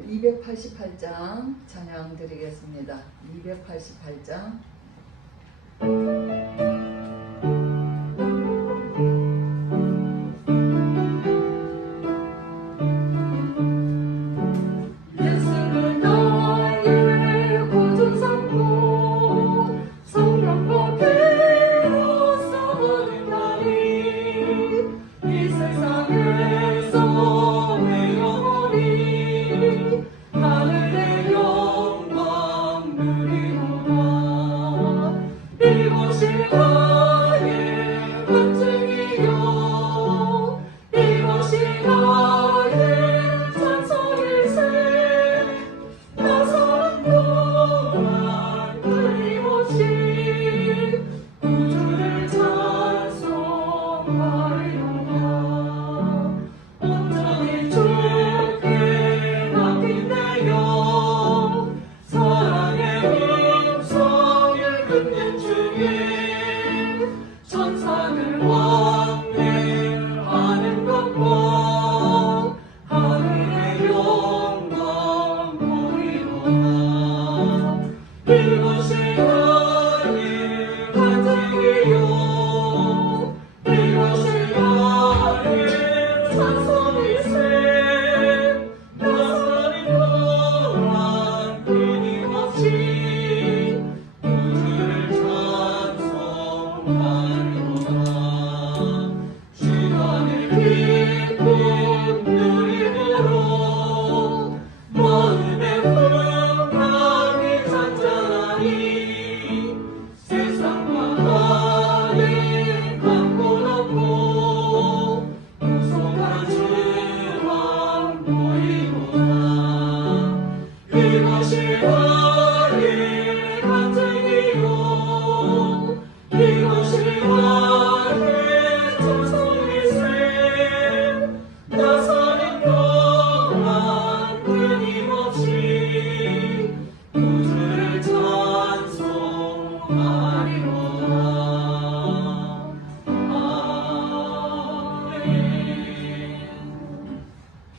288장 찬양 드리겠습니다. 288장.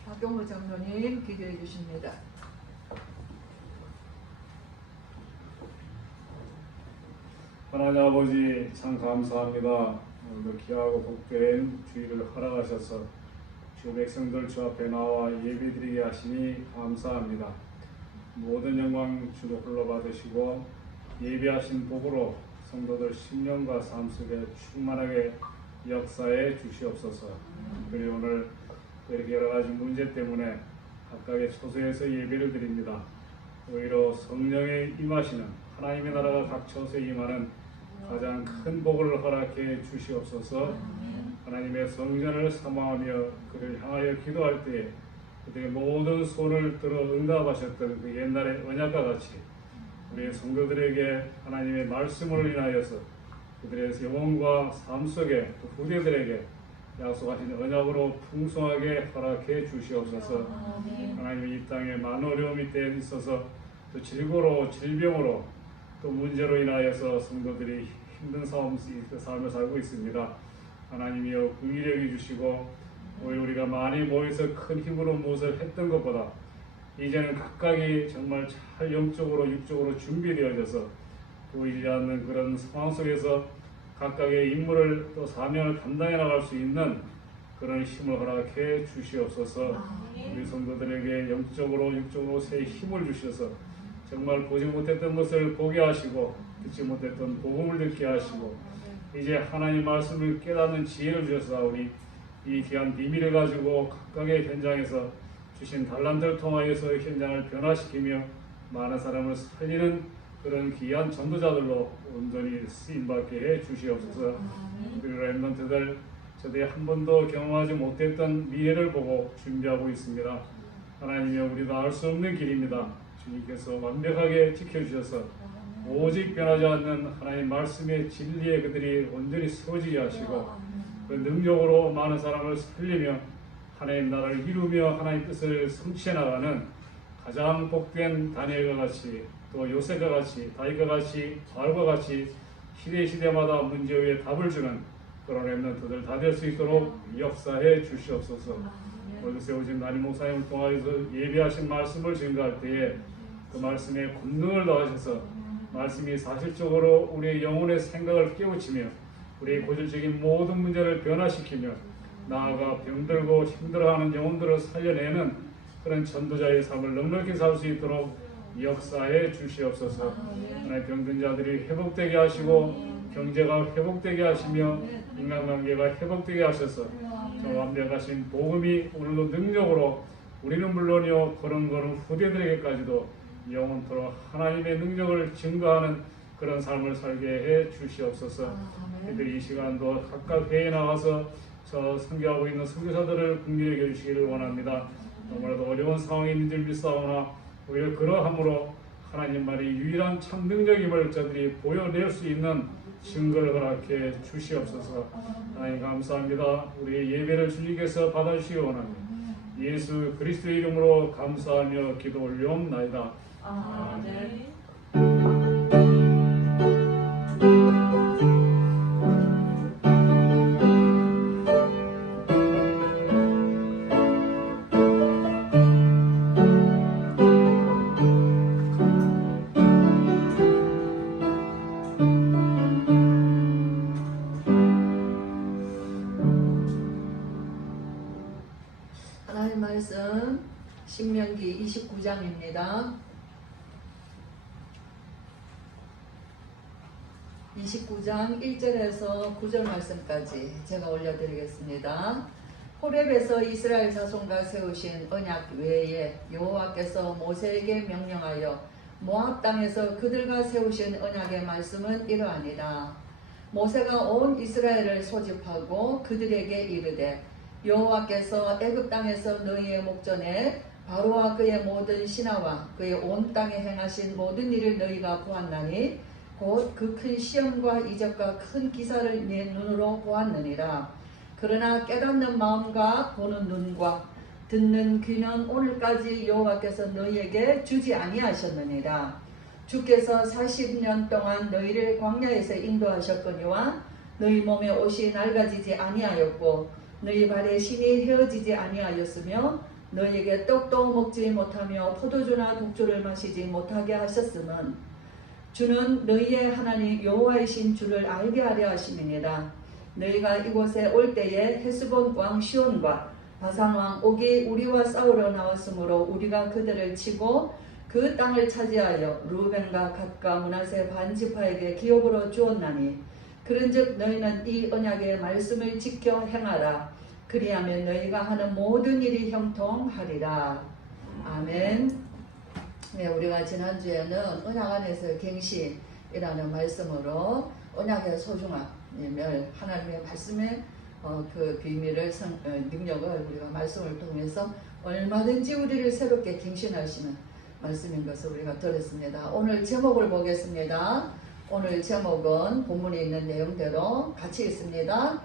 박경호 장로님 기도해 주십니다. 하나님 아버지 참 감사합니다. 오늘도 귀하고 복된 주일을 허락하셔서 주 백성들 주 앞에 나와 예배드리게 하시니 감사합니다. 모든 영광 주로 홀로 받으시고 예배하신 복으로 성도들 심령과 삶 속에 충만하게 역사해 주시옵소서. 그리고 오늘 이렇게 여러 가지 문제 때문에 각각의 처소에서 예배를 드립니다. 오히려 성령의 임하시는 하나님의 나라가 각 처소에 임하는 가장 큰 복을 허락해 주시옵소서. 하나님의 성전을 사모하며 그를 향하여 기도할 때에 그들의 모든 손을 들어 응답하셨던 그 옛날의 언약과 같이 우리 성도들에게 하나님의 말씀을 인하여서 그들의 영혼과 삶 속에 그 후대들에게 약속하신 언약으로 풍성하게 허락해 주시옵소서. 하나님의 이 땅에 많은 어려움이 때 있어서 또 질고로 질병으로 또 문제로 인하여서 성도들이 힘든 삶을 살고 있습니다. 하나님이여 긍휼히 여겨주시고 우리가 많이 모여서 큰 힘으로 무엇을 했던 것보다 이제는 각각이 정말 잘 영적으로 육적으로 준비되어져서 보이지 않는 그런 상황 속에서 각각의 임무를 또 사명을 감당해 나갈 수 있는 그런 힘을 허락해 주시옵소서. 우리 성도들에게 영적으로 육적으로 새 힘을 주셔서 정말 보지 못했던 것을 보게 하시고 듣지 못했던 복음을 듣게 하시고 이제 하나님 말씀을 깨닫는 지혜를 주셔서 우리 이 귀한 비밀을 가지고 각각의 현장에서 주신 달란트를 통하여서 현장을 변화시키며 많은 사람을 살리는 그런 귀한 전도자들로 온전히 쓰임받게 해 주시옵소서. 우리 렘넌트들 저들이 한 번도 경험하지 못했던 미래를 보고 준비하고 있습니다. 하나님이여 우리도 알 수 없는 길입니다. 주님께서 완벽하게 지켜주셔서 오직 변하지 않는 하나님 말씀의 진리에 그들이 온전히 세워지게 하시고 그 능력으로 많은 사람을 살리며 하나님 나라를 이루며 하나님 뜻을 성취해 나가는 가장 복된 다니엘과 같이 또 요셉과 같이 다윗과 같이 바울과 같이 시대마다 문제 위에 답을 주는 그런 렘넌트들 다 될 수 있도록 역사해 주시옵소서. 오늘 세우신 담임 목사님을 통하여서 예배하신 말씀을 증거할 때에 그 말씀에 권능을 더하셔서 말씀이 사실적으로 우리의 영혼의 생각을 깨우치며 우리의 고질적인 모든 문제를 변화시키며 나아가 병들고 힘들어하는 영혼들을 살려내는 그런 전도자의 삶을 넉넉히 살 수 있도록 역사해 주시옵소서. 하나님 병든 자들이 회복되게 하시고 경제가 회복되게 하시며 인간관계가 회복되게 하셔서 저 완벽하신 복음이 오늘도 능력으로 우리는 물론이요 걸음걸음 후대들에게까지도 영원토록 하나님의 능력을 증거하는 그런 삶을 살게 해 주시옵소서. 이들 이 시간도 각각 회에 나가서 저 선교하고 있는 선교사들을 긍휼히 여겨주시기를 원합니다. 너무나도 어려운 상황에 있는 줄 믿사오나 오히려 그러함으로 하나님만이 유일한 참 능력임을 저들이 보여낼 수 있는 증거를 허락해 주시옵소서. 하나님 감사합니다. 우리의 예배를 주님께서 받아주시기 원합니다. 예수 그리스도의 이름으로 감사하며 기도 올려옵나이다. 아멘. 하나님 말씀 신명기 29장입니다. 29장 1절에서 9절 말씀까지 제가 올려드리겠습니다. 호렙에서 이스라엘 자손과 세우신 언약 외에 여호와께서 모세에게 명령하여 모압 땅에서 그들과 세우신 언약의 말씀은 이러하니라. 모세가 온 이스라엘을 소집하고 그들에게 이르되 여호와께서 애굽 땅에서 너희의 목전에 바로와 그의 모든 신하와 그의 온 땅에 행하신 모든 일을 너희가 보았나니 곧 그 큰 시험과 이적과 큰 기사를 내 눈으로 보았느니라. 그러나 깨닫는 마음과 보는 눈과 듣는 귀는 오늘까지 여호와께서 너희에게 주지 아니하셨느니라. 주께서 40년 동안 너희를 광야에서 인도하셨거니와 너희 몸에 옷이 낡아지지 아니하였고 너희 발에 신이 헤어지지 아니하였으며 너희에게 떡도 먹지 못하며 포도주나 독주를 마시지 못하게 하셨음은 주는 너희의 하나님 여호와이신 주를 알게 하려 하심이니라. 너희가 이곳에 올 때에 헤스본 왕 시온과 바산 왕 옥이 우리와 싸우러 나왔으므로 우리가 그들을 치고 그 땅을 차지하여 루벤과 갓과 므낫세 반지파에게 기업으로 주었나니 그런즉 너희는 이 언약의 말씀을 지켜 행하라. 그리하면 너희가 하는 모든 일이 형통하리라. 아멘. 네, 우리가 지난주에는 언약 안에서 갱신이라는 말씀으로 언약의 소중함을 하나님의 말씀의 그 비밀을 능력을 우리가 말씀을 통해서 얼마든지 우리를 새롭게 갱신하시는 말씀인 것을 우리가 들었습니다. 오늘 제목을 보겠습니다. 오늘 제목은 본문에 있는 내용대로 같이 읽습니다.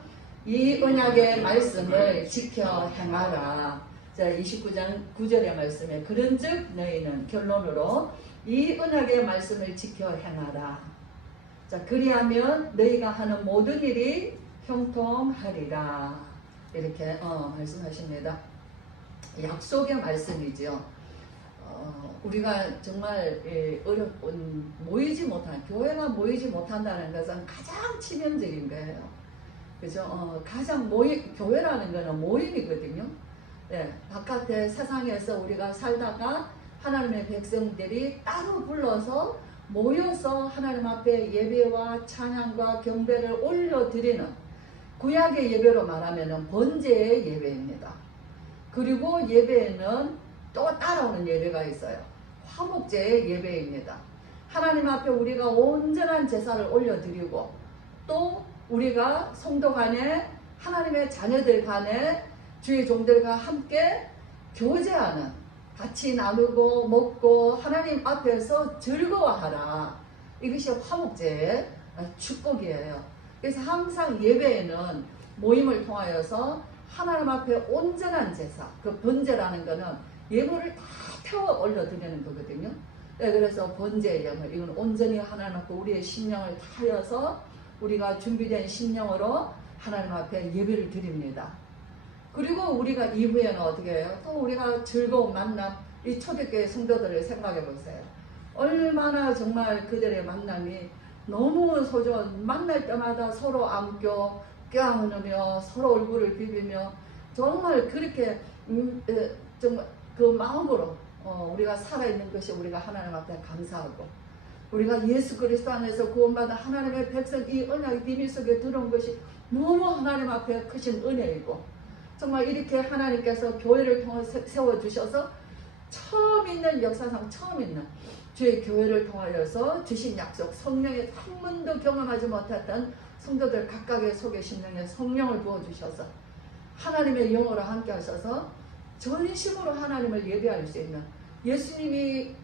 이 언약의 말씀을 지켜 행하라. 자, 29장 9절의 말씀에 그런즉 너희는 결론으로 이 언약의 말씀을 지켜 행하라. 자, 그리하면 너희가 하는 모든 일이 형통하리라. 이렇게 말씀하십니다. 약속의 말씀이죠. 우리가 정말 모이지 못한 교회가 모이지 못한다는 것은 가장 치명적인 거예요. 그죠? 가장 교회라는 것은 모임이거든요. 네, 바깥에 세상에서 우리가 살다가 하나님의 백성들이 따로 불러서 모여서 하나님 앞에 예배와 찬양과 경배를 올려드리는 구약의 예배로 말하면 번제의 예배입니다. 그리고 예배에는 또 따라오는 예배가 있어요. 화목제의 예배입니다. 하나님 앞에 우리가 온전한 제사를 올려드리고 또 우리가 성도 간에 하나님의 자녀들 간에 주의 종들과 함께 교제하는, 같이 나누고 먹고 하나님 앞에서 즐거워하라. 이것이 화목제의 축복이에요. 그래서 항상 예배에는 모임을 통하여서 하나님 앞에 온전한 제사, 그 번제라는 거는 예물을 다 태워 올려드리는 거거든요. 네, 그래서 번제의 예물, 이건 온전히 하나님 앞에 우리의 심령을 다하여서 우리가 준비된 심령으로 하나님 앞에 예배를 드립니다. 그리고 우리가 이후에는 어떻게 해요? 또 우리가 즐거운 만남, 이 초대교회 성도들을 생각해 보세요. 얼마나 정말 그들의 만남이 너무 소중한, 만날 때마다 서로 안고 껴안으며 서로 얼굴을 비비며 정말 그렇게 정말 그 마음으로 우리가 살아있는 것이 우리가 하나님 앞에 감사하고, 우리가 예수 그리스도 안에서 구원받은 하나님의 백성, 이 언약의 비밀 속에 들어온 것이 너무 하나님 앞에 크신 은혜이고, 정말 이렇게 하나님께서 교회를 통해 세워주셔서 처음 있는, 역사상 처음 있는 주의 교회를 통하여서 주신 약속, 성령의 한 번도 경험하지 못했던 성도들 각각의 속에 심령에 성령을 부어주셔서 하나님의 영으로 함께 하셔서 전심으로 하나님을 예배할 수 있는, 예수님이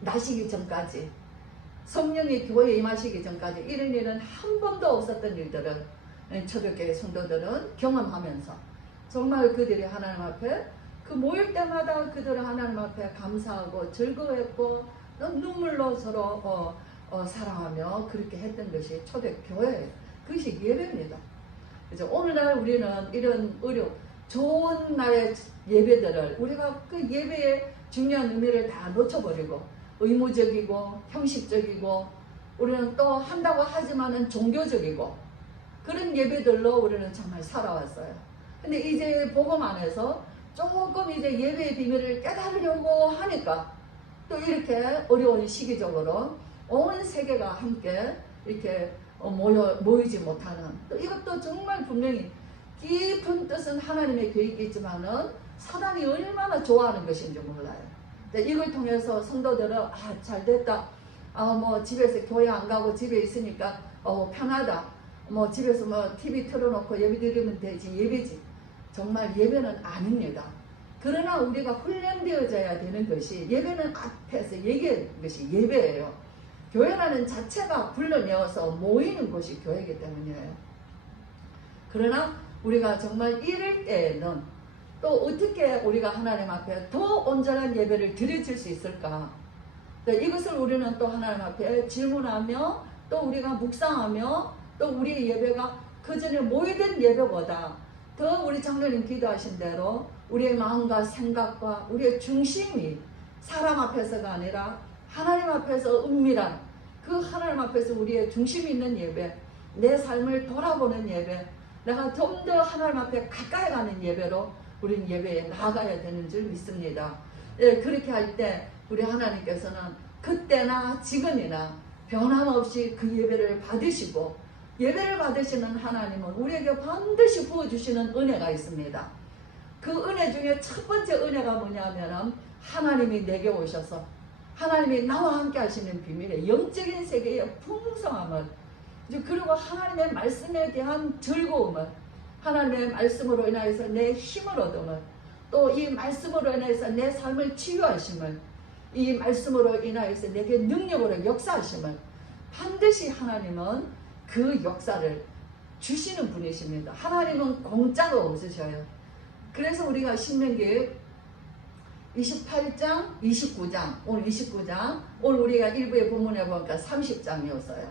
나시기 전까지, 성령이 교회에 임하시기 전까지 이런 일은 한 번도 없었던 일들을 초대교회 성도들은 경험하면서 정말 그들이 하나님 앞에 그 모일 때마다 그들은 하나님 앞에 감사하고 즐거워했고 눈물로 서로 사랑하며 그렇게 했던 것이 초대교회예요. 그것이 예배입니다. 그래서 오늘날 우리는 이런 좋은 날의 예배들을, 우리가 그 예배의 중요한 의미를 다 놓쳐버리고 의무적이고 형식적이고, 우리는 또 한다고 하지만은 종교적이고 그런 예배들로 우리는 정말 살아왔어요. 근데 이제 복음 안에서 조금 이제 예배의 비밀을 깨달으려고 하니까 또 이렇게 어려운 시기적으로 온 세계가 함께 이렇게 모이지 못하는, 또 이것도 정말 분명히 깊은 뜻은 하나님의 계획이지만은 사단이 얼마나 좋아하는 것인지 몰라요. 이걸 통해서 성도들은 잘 됐다, 뭐 집에서 교회 안 가고 집에 있으니까 편하다, 뭐 집에서 뭐 TV 틀어놓고 예배 드리면 되지, 예배지. 정말 예배는 아닙니다. 그러나 우리가 훈련되어져야 되는 것이, 예배는 앞에서 얘기하는 것이 예배예요. 교회라는 자체가 불러내어서 모이는 곳이 교회이기 때문이에요. 그러나 우리가 정말 이럴 때에는 또 어떻게 우리가 하나님 앞에 더 온전한 예배를 드려질 수 있을까? 이것을 우리는 또 하나님 앞에 질문하며 또 우리가 묵상하며 또 우리의 예배가 그전에 모이던 예배보다 더 우리 장로님 기도하신 대로 우리의 마음과 생각과 우리의 중심이 사람 앞에서가 아니라 하나님 앞에서 은밀한 그 하나님 앞에서 우리의 중심이 있는 예배, 내 삶을 돌아보는 예배, 내가 좀 더 하나님 앞에 가까이 가는 예배로 우리는 예배에 나아가야 되는 줄 믿습니다. 예, 그렇게 할 때 우리 하나님께서는 그때나 지금이나 변함없이 그 예배를 받으시고, 예배를 받으시는 하나님은 우리에게 반드시 부어주시는 은혜가 있습니다. 그 은혜 중에 첫 번째 은혜가 뭐냐면 하나님이 내게 오셔서 하나님이 나와 함께 하시는 비밀의 영적인 세계의 풍성함을, 그리고 하나님의 말씀에 대한 즐거움을, 하나님의 말씀으로 인하여서 내 힘을 얻음을, 또 이 말씀으로 인하여서 내 삶을 치유하심을, 이 말씀으로 인하여서 내게 능력으로 역사하심을, 반드시 하나님은 그 역사를 주시는 분이십니다. 하나님은 공짜로 없으셔요. 그래서 우리가 신명기 28장, 29장, 오늘 29장, 오늘 우리가 일부에 본문에 보니까 30장이었어요.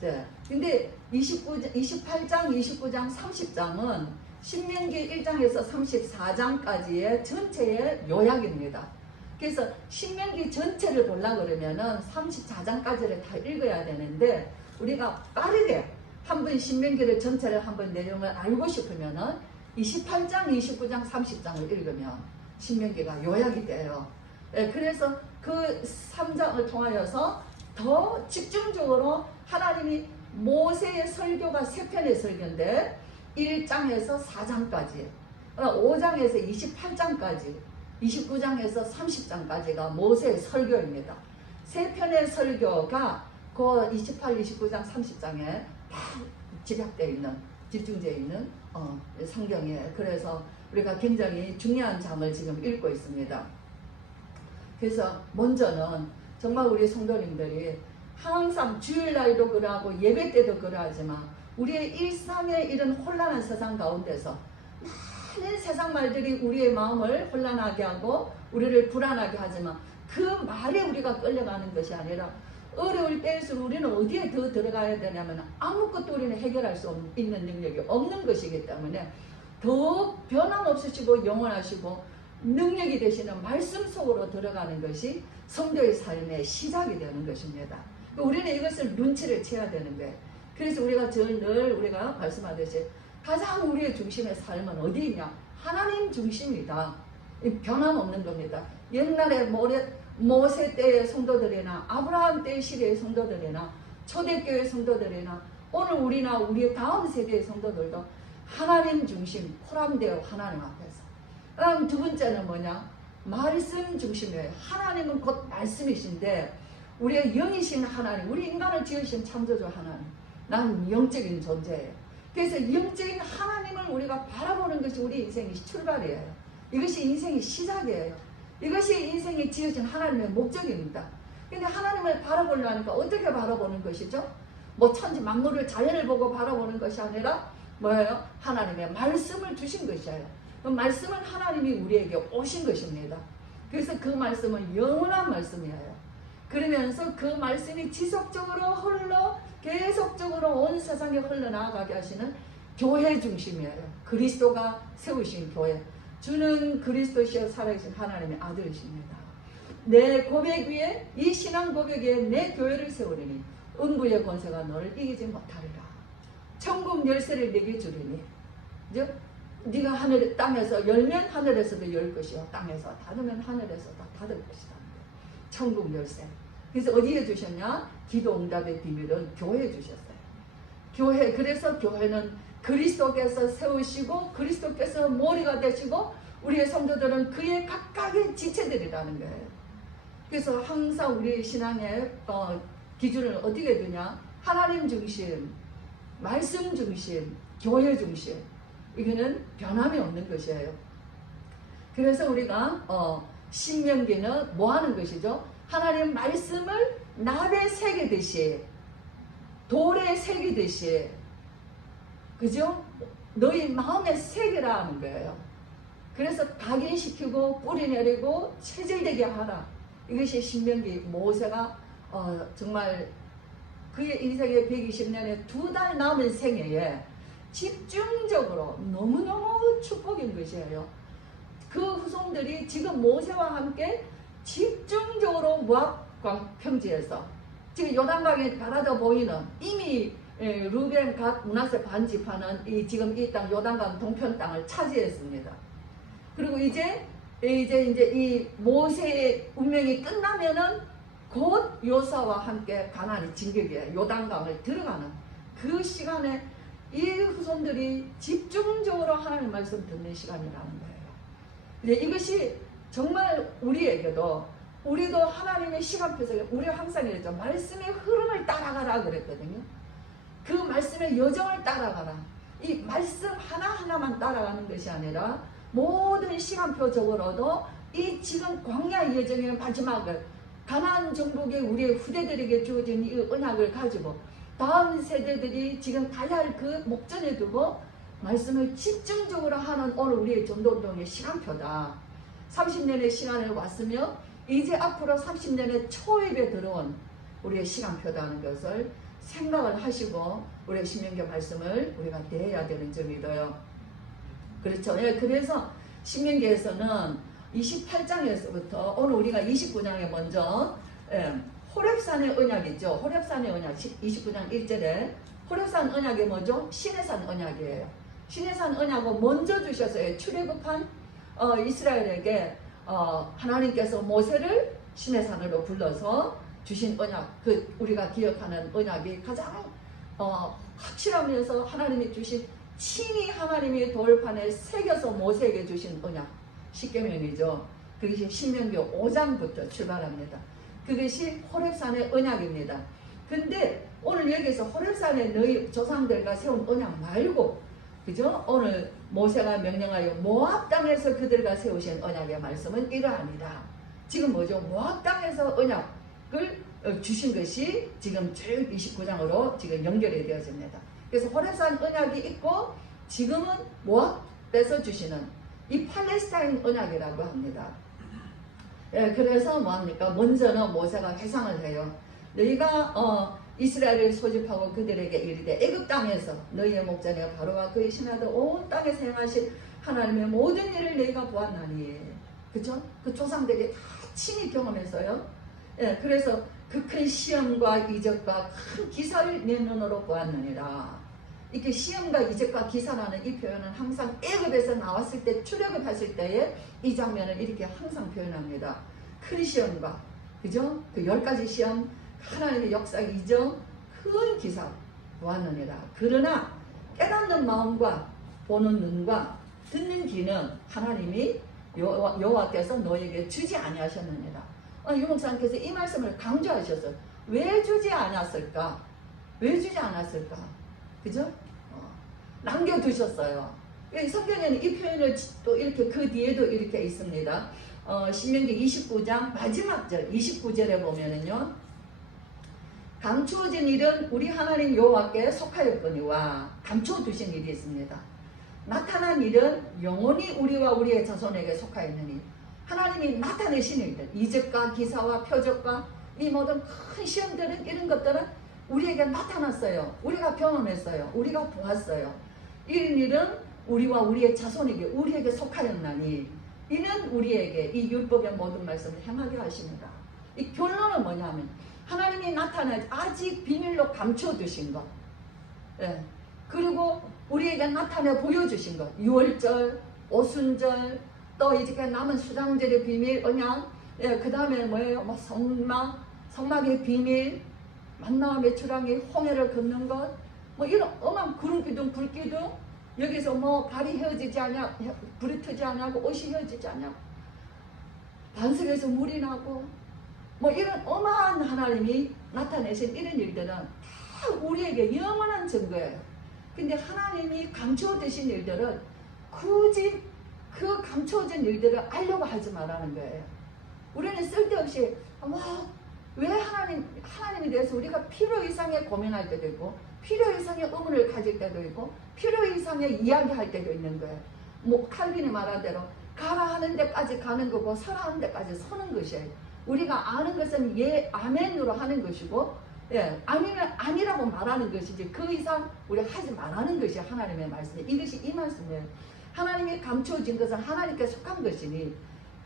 네. 근데 28장, 29장, 30장은 신명기 1장에서 34장까지의 전체의 요약입니다. 그래서 신명기 전체를 보려고 그러면은 34장까지를 다 읽어야 되는데, 우리가 빠르게 한번 신명기를 전체를 한번 내용을 알고 싶으면은 28장, 29장, 30장을 읽으면 신명기가 요약이 돼요. 예, 그래서 그 3장을 통하여서 더 집중적으로 하나님이 모세의 설교가 3편의 설교인데 1장에서 4장까지, 5장에서 28장까지, 29장에서 30장까지가 모세의 설교입니다. 3편의 설교가 그 28, 29장, 30장에 다 집약되어 있는, 집중되어 있는 성경이에요. 그래서 우리가 굉장히 중요한 장을 지금 읽고 있습니다. 그래서 먼저는 정말 우리 성도님들이 항상 주일날도 그러하고 예배 때도 그러하지만 우리의 일상의 이런 혼란한 세상 가운데서 많은 세상 말들이 우리의 마음을 혼란하게 하고 우리를 불안하게 하지만 그 말에 우리가 끌려가는 것이 아니라, 어려울 때일수록 우리는 어디에 더 들어가야 되냐면 아무것도 우리는 해결할 수 있는 능력이 없는 것이기 때문에 더 변함없으시고 영원하시고 능력이 되시는 말씀 속으로 들어가는 것이 성도의 삶의 시작이 되는 것입니다. 우리는 이것을 눈치를 채야 되는 거예요. 그래서 우리가 늘 우리가 말씀하듯이 가장 우리의 중심의 삶은 어디 있냐? 하나님 중심이다. 변함없는 겁니다. 옛날에 모세 때의 성도들이나 아브라함 때의 시대의 성도들이나 초대교회 성도들이나 오늘 우리나 우리의 다음 세대의 성도들도 하나님 중심, 포함되어 하나님 앞에서. 그다음 두 번째는 뭐냐? 말씀 중심이에요. 하나님은 곧 말씀이신데 우리의 영이신 하나님, 우리 인간을 지으신 창조주 하나님, 나는 영적인 존재예요. 그래서 영적인 하나님을 우리가 바라보는 것이 우리 인생의 출발이에요. 이것이 인생의 시작이에요. 이것이 인생이 지어진 하나님의 목적입니다. 근데 하나님을 바라보려니까 어떻게 바라보는 것이죠? 뭐 천지 만물을 자연을 보고 바라보는 것이 아니라 뭐예요? 하나님의 말씀을 주신 것이에요. 그 말씀은 하나님이 우리에게 오신 것입니다. 그래서 그 말씀은 영원한 말씀이에요. 그러면서 그 말씀이 지속적으로 계속적으로 온 세상에 흘러나가게 하시는 교회 중심이에요. 그리스도가 세우신 교회. 주는 그리스도시여 살아계신 하나님의 아들이십니다. 내 고백 위에, 이 신앙 고백 위에 내 교회를 세우리니 음부의 권세가 너를 이기지 못하리라. 천국 열쇠를 내게 주리니 네가 하늘 땅에서 열면 하늘에서도 열 것이요 땅에서 닫으면 하늘에서 다 닫을 것이다. 천국 열쇠. 그래서 어디에 주셨냐? 기도 응답의 비밀은 교회에 주셨어요. 교회. 그래서 교회는 그리스도께서 세우시고 그리스도께서 머리가 되시고 우리의 성도들은 그의 각각의 지체들이라는 거예요. 그래서 항상 우리 신앙의 기준을 어떻게 두냐? 하나님 중심, 말씀 중심, 교회 중심. 이거는 변함이 없는 것이에요. 그래서 우리가 신명기는 뭐 하는 것이죠? 하나님 말씀을 납에 새기듯이, 돌에 새기듯이, 그죠? 너희 마음에 새기라 하는 거예요. 그래서 각인시키고 뿌리 내리고 체질되게 하라. 이것이 신명기. 모세가 정말 그의 인생의 120년에 2달 남은 생애에 집중적으로 너무너무 축복인 것이에요. 그 후손들이 지금 모세와 함께 집중적으로 모압 평지에서 지금 요단강에 바라다 보이는 이미 루벤, 갓, 므낫세 반지파는 지금 이 땅 요단강 동편 땅을 차지했습니다. 그리고 이제 이 모세의 운명이 끝나면은 곧 요사와 함께 가나안이 진격에 요단강을 들어가는 그 시간에 이 후손들이 집중적으로 하나님 말씀 듣는 시간이라는 거예요. 근데 이것이 정말 우리도 하나님의 시간표에서 우리 항상 이랬죠. 말씀의 흐름을 따라가라 그랬거든요. 그 말씀의 여정을 따라가라. 이 말씀 하나하나만 따라가는 것이 아니라 모든 시간표적으로도 이 지금 광야의 여정의 마지막을 가나안 정복의 우리의 후대들에게 주어진 이 언약을 가지고 다음 세대들이 지금 가야 할 그 목전에 두고 말씀을 집중적으로 하는 오늘 우리의 전도운동의 시간표다. 30년의 시간을 왔으며 이제 앞으로 30년의 초입에 들어온 우리의 시간표다는 것을 생각을 하시고 우리의 신명기 말씀을 우리가 대해야 되는 점이더요. 그렇죠. 예, 그래서 신명기에서는 28장에서부터 오늘 우리가 29장에 먼저 호렙산의 언약이죠. 호렙산의 언약 29장 1절에 호렙산 언약이 뭐죠? 시내산 언약이에요. 시내산 언약을 먼저 주셔서 출애굽한 이스라엘에게 하나님께서 모세를 시내산으로 불러서 주신 언약, 그 우리가 기억하는 언약이 가장 확실하면서 하나님이 주신 친히 하나님이 돌판에 새겨서 모세에게 주신 언약, 십계명이죠. 그것이 신명기 5장부터 출발합니다. 그것이 호렙산의 언약입니다. 근데 오늘 여기서 호렙산에 너희 조상들과 세운 언약 말고, 그죠? 오늘 모세가 명령하여 모압 땅에서 그들과 세우신 언약의 말씀은 이러합니다. 지금 뭐죠? 모압 땅에서 언약을 주신 것이 지금 쭉 29장으로 지금 연결이 되어집니다. 그래서 호렙산 언약이 있고 지금은 모압에서 주시는 이 팔레스타인 언약이라고 합니다. 예, 그래서 뭐합니까? 먼저는 모세가 회상을 해요. 너희가 이스라엘을 소집하고 그들에게 이르되 애굽 땅에서 너희의 목자녀 바로와 그의 신하들 온 땅에서 행하신 하나님의 모든 일을 너희가 보았나니. 그죠? 그 조상들이 다 친히 경험해서요. 예, 그래서 그 큰 시험과 이적과 큰 기사를 내 눈으로 보았느니라. 이렇게 시험과 이적과 기사라는 이 표현은 항상 애굽에서 나왔을 때 출애굽했을 때에 이 장면을 이렇게 항상 표현합니다. 큰 시험과 그죠? 그 10가지 시험, 하나님의 역사 이적, 큰 기사 보았느니라. 그러나 깨닫는 마음과 보는 눈과 듣는 귀는 하나님이 여호와께서 너에게 주지 아니하셨느니라. 유목사님께서 이 말씀을 강조하셨어요. 왜 주지 않았을까? 왜 주지 않았을까? 그죠? 남겨두셨어요. 성경에는 이 표현을 또 이렇게 그 뒤에도 이렇게 있습니다. 신명기 29장 마지막 절 29절에 보면은요. 감추어진 일은 우리 하나님 여호와께 속하였거니와 감춰두신 일이 있습니다. 나타난 일은 영원히 우리와 우리의 자손에게 속하였느니 하나님이 나타내신 일들, 이적과 기사와 표적과 이 모든 큰 시험들은 이런 것들은 우리에게 나타났어요. 우리가 경험했어요. 우리가 보았어요. 이런 일은 우리와 우리의 자손에게 우리에게 속하였나니 이는 우리에게 이 율법의 모든 말씀을 행하게 하십니다. 이 결론은 뭐냐면 하나님이 나타나지 아직 비밀로 감춰두신 것, 예. 그리고 우리에게 나타내 보여주신 것, 유월절, 오순절, 또 이렇게 남은 수장절의 비밀, 언약, 예. 그 다음에 뭐예요? 뭐 성막의 비밀, 만나와 주랑이 홍해를 걷는 것, 뭐 이런 엄한 구름기둥, 불기둥, 여기서 뭐 발이 헤어지지 않냐, 불이 트지 않냐고, 옷이 헤어지지 않냐고, 반석에서 물이 나고, 뭐 이런 어마한 하나님이 나타내신 이런 일들은 다 우리에게 영원한 증거예요. 근데 하나님이 감춰두신 일들은 굳이 그 감춰진 일들을 알려고 하지 말라는 거예요. 우리는 쓸데없이 왜 하나님에 대해서 우리가 필요 이상의 고민할 때도 있고 필요 이상의 의문을 가질 때도 있고 필요 이상의 이야기할 때도 있는 거예요. 뭐 칼빈이 말한 대로 가라 하는 데까지 가는 거고 서라 하는 데까지 서는 것이에요. 우리가 아는 것은 예, 아멘으로 하는 것이고, 예, 아니면 아니라고 말하는 것이지, 그 이상 우리가 하지 말라는 것이 하나님의 말씀이에요. 이것이 이 말씀이에요. 하나님이 감춰진 것은 하나님께 속한 것이니,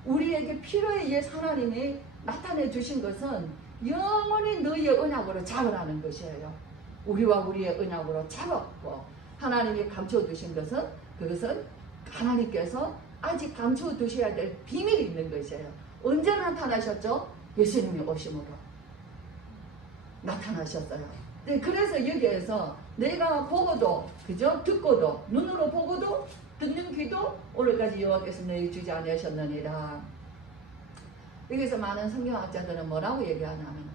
우리에게 필요에 의해서 하나님이 나타내 주신 것은 영원히 너희의 언약으로 잡으라는 것이에요. 우리와 우리의 언약으로 잡았고, 하나님이 감춰두신 것은, 그것은 하나님께서 아직 감춰두셔야 될 비밀이 있는 것이에요. 언제 나타나셨죠? 예수님이 오심으로 나타나셨어요. 네, 그래서 여기에서 내가 보고도, 그죠? 듣고도, 눈으로 보고도, 듣는 귀도 오늘까지 여호와께서 너희 주지 아니하셨느니라. 여기서 많은 성경학자들은 뭐라고 얘기하냐면,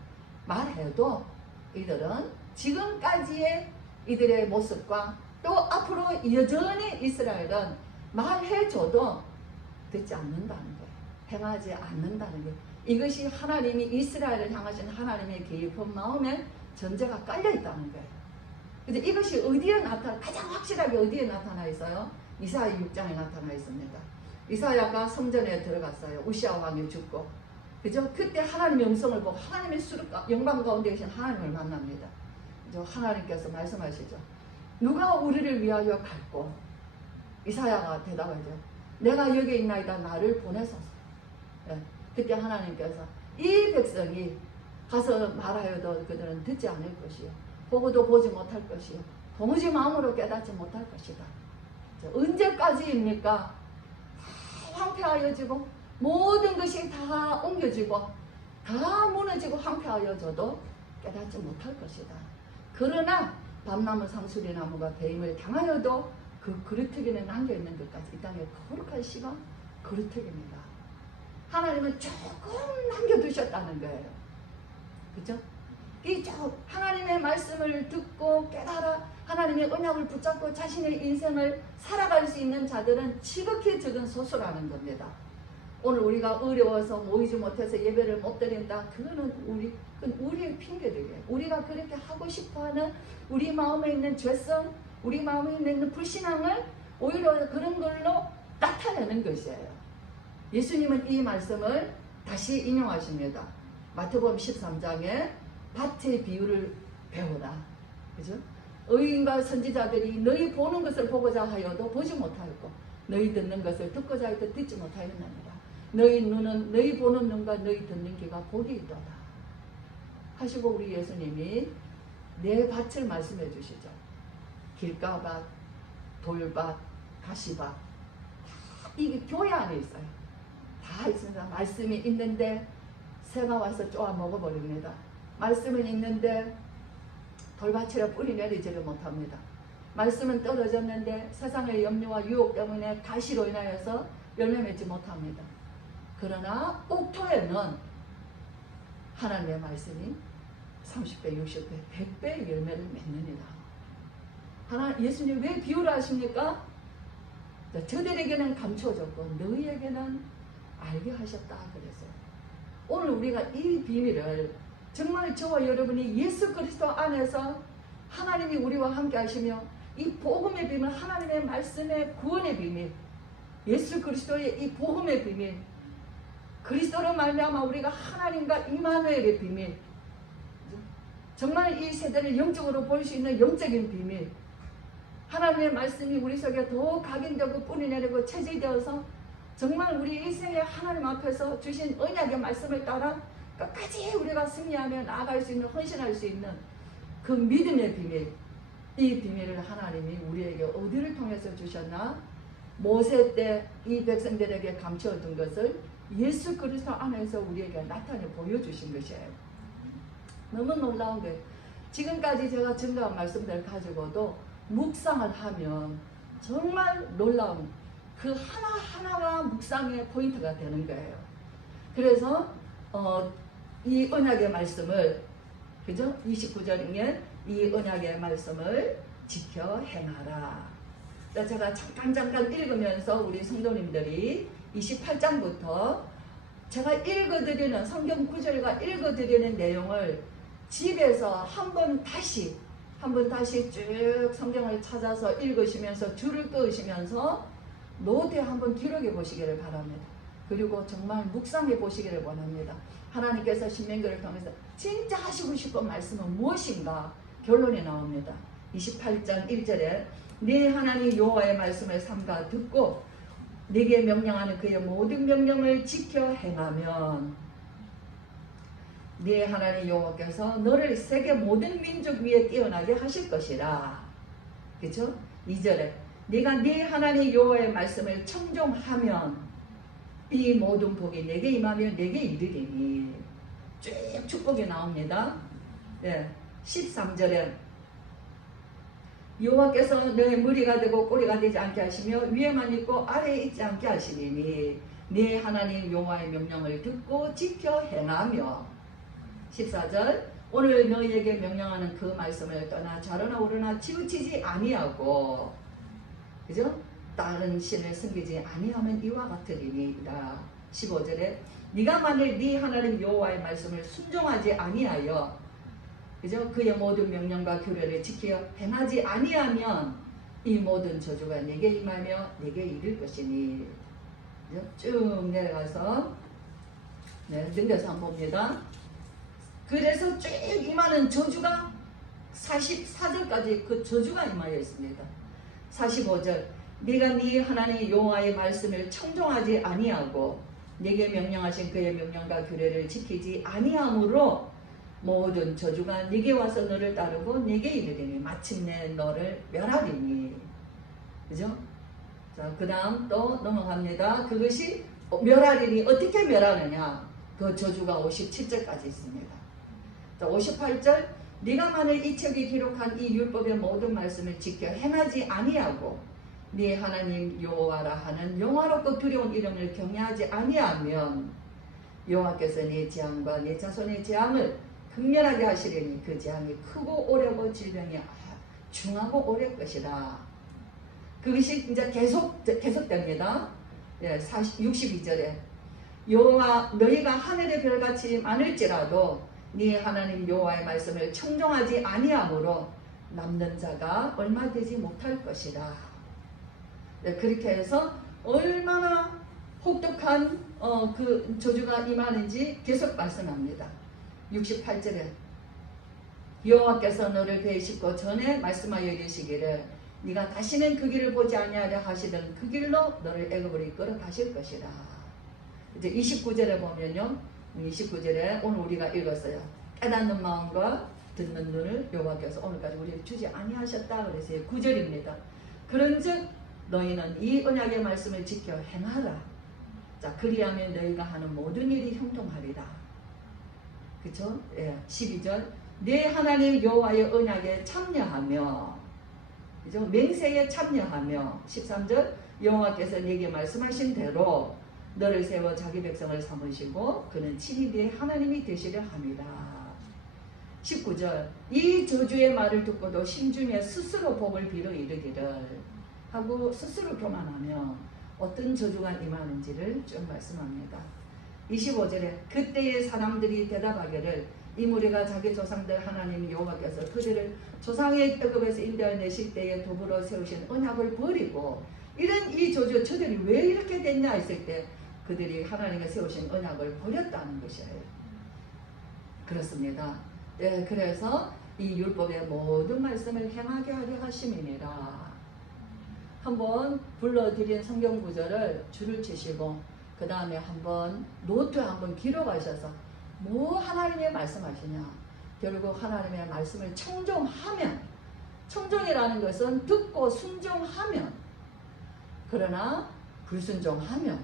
말해도 이들은 지금까지의 이들의 모습과 또 앞으로 여전히 이스라엘은 말해줘도 듣지 않는다는 거예요. 행하지 않는다는 게, 이것이 하나님이 이스라엘을 향하신 하나님의 깊은 마음에 전제가 깔려 있다는 거예요. 근데 이것이 어디에 가장 확실하게 어디에 나타나 있어요? 이사야 6장에 나타나 있습니다. 이사야가 성전에 들어갔어요. 우시아 왕이 죽고, 그죠? 그때 하나님의 음성을 보고 하나님의 영광 가운데 계신 하나님을 만납니다. 그죠? 하나님께서 말씀하시죠. 누가 우리를 위하여 갈고? 이사야가 대답하죠. 내가 여기 있나이다. 나를 보내소서. 네. 그때 하나님께서 이 백성이 가서 말하여도 그들은 듣지 않을 것이요, 보고도 보지 못할 것이요, 도무지 마음으로 깨닫지 못할 것이다. 언제까지입니까? 다 황폐하여지고 모든 것이 다 옮겨지고 다 무너지고 황폐하여져도 깨닫지 못할 것이다. 그러나 밤나무 상수리나무가 배임을 당하여도 그 그루터기는 남겨있는 것까지 이 땅에 거룩한 씨가 그루터기입니다. 하나님은 조금 남겨두셨다는 거예요. 그죠? 이 하나님의 말씀을 듣고 깨달아 하나님의 언약을 붙잡고 자신의 인생을 살아갈 수 있는 자들은 지극히 적은 소수라는 겁니다. 오늘 우리가 어려워서 모이지 못해서 예배를 못 드린다. 그건 우리의 핑계들이에요. 우리가 그렇게 하고 싶어하는 우리 마음에 있는 죄성, 우리 마음에 있는 불신앙을 오히려 그런 걸로 나타내는 것이에요. 예수님은 이 말씀을 다시 인용하십니다. 마태복음 13장에 밭의 비유를 배우라. 그죠? 의인과 선지자들이 너희 보는 것을 보고자 하여도 보지 못하였고 너희 듣는 것을 듣고자 하여도 듣지 못하였느니라. 너희 눈은 너희 보는 눈과 너희 듣는 귀가 복이 있도다 하시고 우리 예수님이 네 밭을 말씀해 주시죠. 길가밭, 돌밭, 가시밭 다 이게 교회 안에 있어요. 다 있습니다. 말씀이 있는데 새가 와서 쪼아 먹어버립니다. 말씀은 있는데 돌밭이라 뿌리 내리지를 못합니다. 말씀은 떨어졌는데 세상의 염려와 유혹 때문에 가시로 인하여서 열매 맺지 못합니다. 그러나 옥토에는 하나님의 말씀이 30배, 60배, 100배 열매를 맺느니라. 예수님 왜 비유를 하십니까? 저들에게는 감춰졌고 너희에게는 알게 하셨다 그랬어요. 오늘 우리가 이 비밀을 정말 저와 여러분이 예수 그리스도 안에서 하나님이 우리와 함께 하시며 이 복음의 비밀, 하나님의 말씀의 구원의 비밀, 예수 그리스도의 이 복음의 비밀, 그리스도로 말미암아 우리가 하나님과 임마누엘의 비밀, 정말 이 세대를 영적으로 볼 수 있는 영적인 비밀, 하나님의 말씀이 우리 속에 더 각인되고 뿌리내리고 체질되어서 정말 우리 일생에 하나님 앞에서 주신 언약의 말씀을 따라 끝까지 우리가 승리하며 나아갈 수 있는, 헌신할 수 있는 그 믿음의 비밀, 이 비밀을 하나님이 우리에게 어디를 통해서 주셨나? 모세 때 이 백성들에게 감춰둔 것을 예수 그리스도 안에서 우리에게 나타내 보여주신 것이에요. 너무 놀라운 거예요. 지금까지 제가 증거한 말씀들을 가지고도 묵상을 하면 정말 놀라운 그 하나하나가 묵상의 포인트가 되는 거예요. 그래서 이 언약의 말씀을, 그죠? 29절에 이 언약의 말씀을 지켜 행하라. 제가 잠깐 읽으면서 우리 성도님들이 28장부터 제가 읽어드리는 성경 구절과 읽어드리는 내용을 집에서 한 번 다시 쭉 성경을 찾아서 읽으시면서 줄을 끄시면서 노트에 한번 기록해 보시기를 바랍니다. 그리고 정말 묵상해 보시기를 원합니다. 하나님께서 신명기를 통해서 진짜 하시고 싶은 말씀은 무엇인가 결론이 나옵니다. 28장 1절에 네 하나님 여호와의 말씀을 삼가 듣고 네게 명령하는 그의 모든 명령을 지켜 행하면 네 하나님 여호와께서 너를 세계 모든 민족 위에 뛰어나게 하실 것이라. 그렇죠? 2절에 네가 네 하나님 여호와의 말씀을 청종하면 이 모든 복이 내게 임하며 내게 이르리니. 쭉 축복이 나옵니다. 네, 13절에 여호와께서 너의 머리가 되고 꼬리가 되지 않게 하시며 위에만 있고 아래에 있지 않게 하시리니 네 하나님 여호와의 명령을 듣고 지켜 행하며. 14절 오늘 너희에게 명령하는 그 말씀을 떠나 좌로나 우로나 치우치지 아니하고, 그죠? 다른 신을 섬기지 아니하면 이와 같으리니라. 15절에 네가 만일 네 하나님 여호와의 말씀을 순종하지 아니하여, 그죠? 그의 모든 명령과 규례를 지켜 행하지 아니하면 이 모든 저주가 내게 임하며 내게 이를 것이니. 그죠? 쭉 내려가서 넘겨서 한번 봅니다. 그래서 쭉 임하는 저주가 44절까지 그 저주가 임하여 있습니다. 45절 네가 네 하나님 여호와의 말씀을 청종하지 아니하고 네게 명령하신 그의 명령과 규례를 지키지 아니함으로 모든 저주가 네게 와서 너를 따르고 네게 이르리니 마침내 너를 멸하리니. 그죠? 자, 그 다음 또 넘어갑니다. 그것이 멸하리니 어떻게 멸하느냐? 그 저주가 57절까지 있습니다. 자, 58절 네가 만일 이 책에 기록한 이 율법의 모든 말씀을 지켜 행하지 아니하고 네 하나님 여호와라 하는 영화롭고 두려운 이름을 경외하지 아니하면 여호와께서 네 재앙과 네 자손의 재앙을 극렬하게 하시려니 그 재앙이 크고 오래고 질병이 중하고 오래 것이다. 그것이 이제 계속됩니다. 62절에 여호와 너희가 하늘의 별같이 많을지라도 네 하나님 여호와의 말씀을 청종하지 아니하므로 남는 자가 얼마 되지 못할 것이다. 그렇게 해서 얼마나 혹독한 그 저주가 임하는지 계속 말씀합니다. 68절에 여호와께서 너를 배이시고 전에 말씀하여 이르시기를 네가 다시는 그 길을 보지 아니하려 하시던 그 길로 너를 애굽으로 이끌어 가실 것이라. 이제 29절에 보면요, 29절에 오늘 우리가 읽었어요. 깨닫는 마음과 듣는 눈을 여호와께서 오늘까지 우리에게 주지 아니하셨다 그래서 9절입니다. 그런즉 너희는 이 언약의 말씀을 지켜 행하라. 자, 그리하면 너희가 하는 모든 일이 형통하리라. 그쵸? 예, 12절 내 하나님 여호와의 언약에 참여하며, 그죠? 맹세에 참여하며, 13절 여호와께서 네게 말씀하신 대로 너를 세워 자기 백성을 삼으시고 그는 친히 네 하나님이 되시려 함이라. 19절 이 저주의 말을 듣고도 심중에 스스로 복을 빌어 이르기를 하고 스스로 교만하며 어떤 저주가 임하는지를 좀 말씀합니다. 25절에 그때의 사람들이 대답하기를 이 무리가 자기 조상들 하나님 여호와께서 그들을 조상의 애굽에서 인도하여 내실 때에 도부로 세우신 언약을 버리고 이런 이 저주 저들이 왜 이렇게 됐냐 했을 때 그들이 하나님이 세우신 언약을 버렸다는 것이에요. 그렇습니다. 예, 그래서 이 율법의 모든 말씀을 행하게 하려 하심이니라. 한번 불러드린 성경 구절을 줄을 치시고 그 다음에 한번 노트에 한번 기록하셔서 뭐 하나님의 말씀하시냐, 결국 하나님의 말씀을 청종하면, 청종이라는 것은 듣고 순종하면, 그러나 불순종하면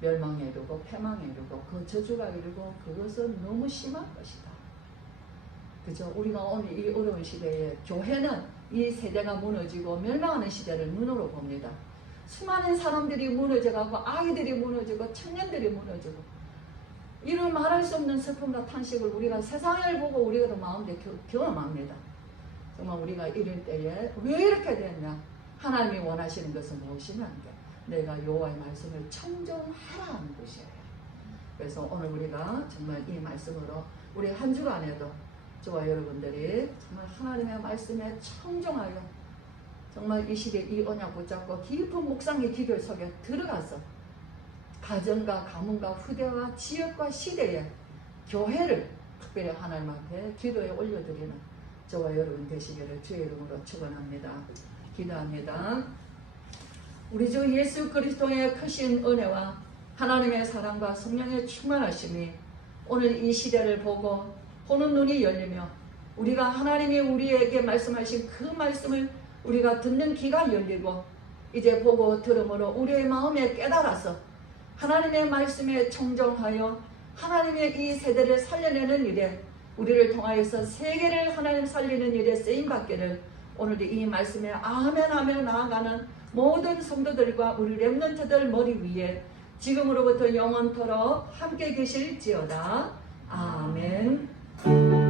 멸망에 이르고 패망에 이르고 그 저주가 이르고 그것은 너무 심한 것이다. 그죠? 우리가 오늘 이 어려운 시대에 교회는 이 세대가 무너지고 멸망하는 시대를 눈으로 봅니다. 수많은 사람들이 무너져가고 아이들이 무너지고 청년들이 무너지고 이런 말할 수 없는 슬픔과 탄식을 우리가 세상을 보고 우리가 마음에 경험합니다. 정말 우리가 이럴 때에 왜 이렇게 됐냐? 하나님이 원하시는 것은 무엇이냐는데 내가 여호와의 말씀을 청종하라는 것이에요. 그래서 오늘 우리가 정말 이 말씀으로 우리 한 주간에도 저와 여러분들이 정말 하나님의 말씀에 청종하여 정말 이 시대 이 언약 붙잡고 깊은 묵상의 기도 속에 들어가서 가정과 가문과 후대와 지역과 시대에 교회를 특별히 하나님 앞에 기도에 올려드리는 저와 여러분 되시기를 주의 이름으로 축원합니다. 기도합니다. 우리 주 예수 그리스도의 크신 은혜와 하나님의 사랑과 성령의 충만하심이 오늘 이 시대를 보고 보는 눈이 열리며 우리가 하나님이 우리에게 말씀하신 그 말씀을 우리가 듣는 귀가 열리고 이제 보고 들음으로 우리의 마음에 깨달아서 하나님의 말씀에 청종하여 하나님의 이 세대를 살려내는 일에 우리를 통하여서 세계를 하나님 살리는 일에 쓰임받기를 오늘 이 말씀에 아멘 하며 나아가는 모든 성도들과 우리 렘넌트들 머리 위에 지금으로부터 영원토록 함께 계실지어다. 아멘.